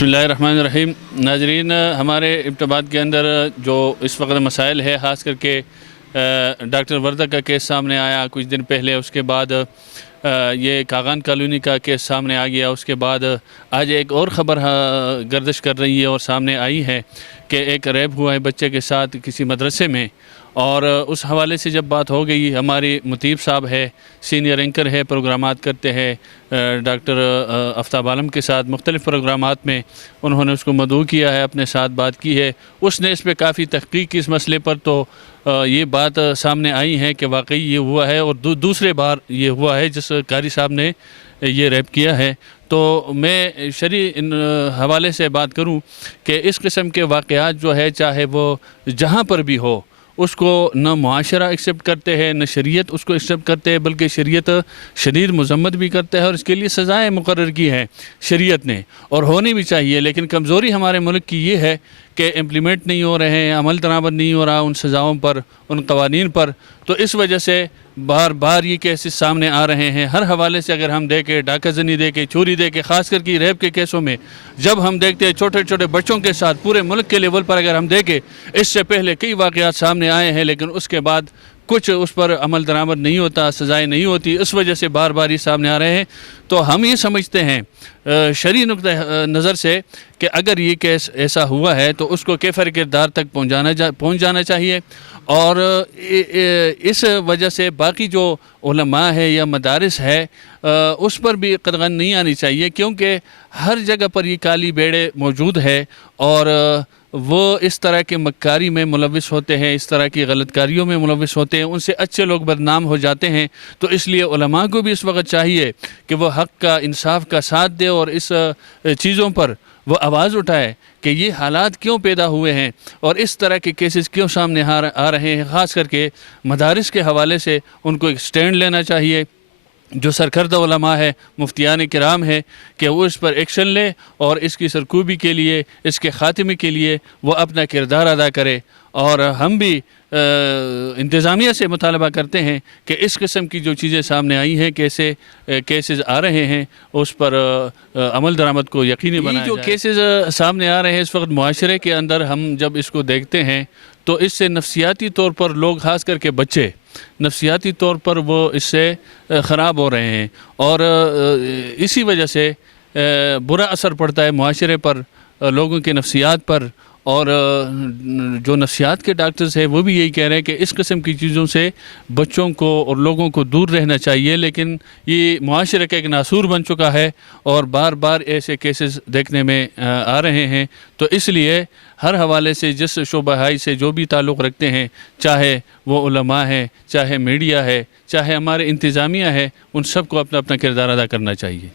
बिस्मिल्लाहिर्रहमानिर्रहीम। नाजरीन, हमारे इब्तिदात के अंदर जो इस वक्त मसाइल है, ख़ास करके डॉक्टर वर्दा का केस सामने आया कुछ दिन पहले, उसके बाद ये कागान कॉलोनी का केस सामने आ गया, उसके बाद आज एक और ख़बर गर्दिश कर रही है और सामने आई है कि एक रेप हुआ है बच्चे के साथ किसी मदरसे में। और उस हवाले से जब बात हो गई, हमारी मुतीब साहब है, सीनियर एंकर है, प्रोग्रामात करते हैं डॉक्टर आफ्ताब आलम के साथ मुख्तलिफ़ प्रोग्रामात में, उन्होंने उसको मदऊ किया है, अपने साथ बात की है। उसने इस पर काफ़ी तहक़ीक़ की इस मसले पर, तो ये बात सामने आई है कि वाकई ये हुआ है और दूसरे बार ये हुआ है जिस कारी साहब ने ये रैप किया है। तो मैं शरी इन हवाले से बात करूं कि इस किस्म के वाक़यात जो है, चाहे वो जहां पर भी हो, उसको न मुआशरा एक्सेप्ट करते हैं, न शरीयत उसको एक्सेप्ट करते हैं, बल्कि शरीयत शदीद मज़म्मत भी करते हैं और इसके लिए सज़ाएँ मुकर्रर की हैं शरीयत ने, और होनी भी चाहिए। लेकिन कमज़ोरी हमारे मुल्क की ये है कि इम्प्लीमेंट नहीं हो रहे हैं, अमल दरामद नहीं हो रहा उन सज़ाओं पर, उन कवानीन पर। तो इस वजह से बार बार ये केसेस सामने आ रहे हैं। हर हवाले से अगर हम देखें, डाकाज़नी देखें, चोरी देखें, ख़ास करके रेप के केसों में जब हम देखते हैं छोटे छोटे बच्चों के साथ, पूरे मुल्क के लेवल पर अगर हम देखें, इससे पहले कई वाक़यात सामने आए हैं, लेकिन उसके बाद कुछ उस पर अमल दरामद नहीं होता, सज़ाएँ नहीं होती, इस वजह से बार बार ये सामने आ रहे हैं। तो हम ये समझते हैं शरई नुक्ता नज़र से कि अगर ये केस ऐसा हुआ है तो उसको कैफ़र किरदार तक पहुँच जाना चाहिए। और इस वजह से बाकी जो उलमा है या मदारिस है उस पर भी कदगन नहीं आनी चाहिए, क्योंकि हर जगह पर ये काली बेड़े मौजूद है और वो इस तरह के मक्कारी में मुलविस होते हैं, इस तरह की गलतकारियों में मुलविस होते हैं, उनसे अच्छे लोग बदनाम हो जाते हैं। तो इसलिए उलमा को भी इस वक्त चाहिए कि वो हक़ का, इंसाफ का साथ दे और इस चीज़ों पर वो आवाज़ उठाए कि ये हालात क्यों पैदा हुए हैं और इस तरह के केसेस क्यों सामने आ रहे हैं। ख़ास करके मदारिस के हवाले से उनको एक स्टैंड लेना चाहिए, जो सरकर्दा उलमा है, मुफ्तियान किराम है, कि वो इस पर एक्शन ले और इसकी सरकूबी के लिए, इसके ख़ात्मे के लिए वो अपना किरदार अदा करे। और हम भी इंतज़ामिया से मुतालबा करते हैं कि इस किस्म की जो चीज़ें सामने आई हैं, कैसे केसेस आ रहे हैं, उस पर अमल दरामद को यकीनी बनाया जाए। जो केसेस सामने आ रहे हैं इस वक्त मुआशरे के अंदर, हम जब इसको देखते हैं तो इससे नफसियाती तौर पर लोग, ख़ास करके बच्चे, नफसियाती तौर पर वो इससे ख़राब हो रहे हैं और इसी वजह से बुरा असर पड़ता है मुआशरे पर, लोगों की नफसियात पर। और जो नफसियात के डॉक्टर्स हैं वो भी यही कह रहे हैं कि इस किस्म की चीज़ों से बच्चों को और लोगों को दूर रहना चाहिए। लेकिन ये मुआशरे का एक नासूर बन चुका है और बार बार ऐसे केसेस देखने में आ रहे हैं। तो इसलिए हर हवाले से जिस शोबाहाई से जो भी ताल्लुक़ रखते हैं, चाहे वो उलमा है, चाहे मीडिया है, चाहे हमारे इंतज़ामिया है, उन सब को अपना अपना किरदार अदा करना चाहिए।